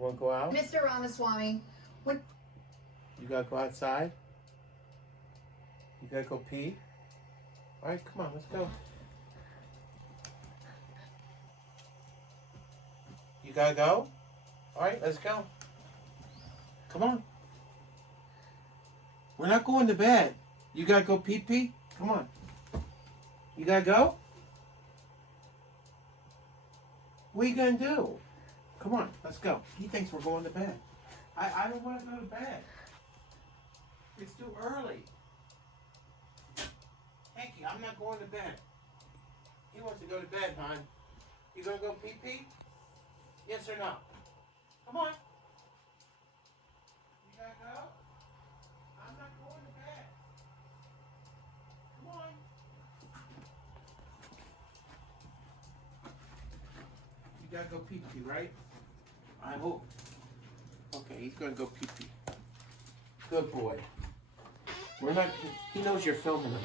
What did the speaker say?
You want to go out? Mr. Ramaswamy, when You got to go outside? You got to go pee? All right, come on, let's go. You got to go? All right, let's go. Come on. We're not going to bed. You got to go pee-pee? Come on. You got to go? What are you going to do? Come on, let's go. He thinks we're going to bed. I don't want to go to bed. It's too early. Hanky, I'm not going to bed. He wants to go to bed, hon. You gonna go pee-pee? Yes or no? Come on. You gotta go? I'm not going to bed. Come on. You gotta go pee-pee, right? I hope. Okay, he's gonna go pee-pee. Good boy. We're not. He knows you're filming him.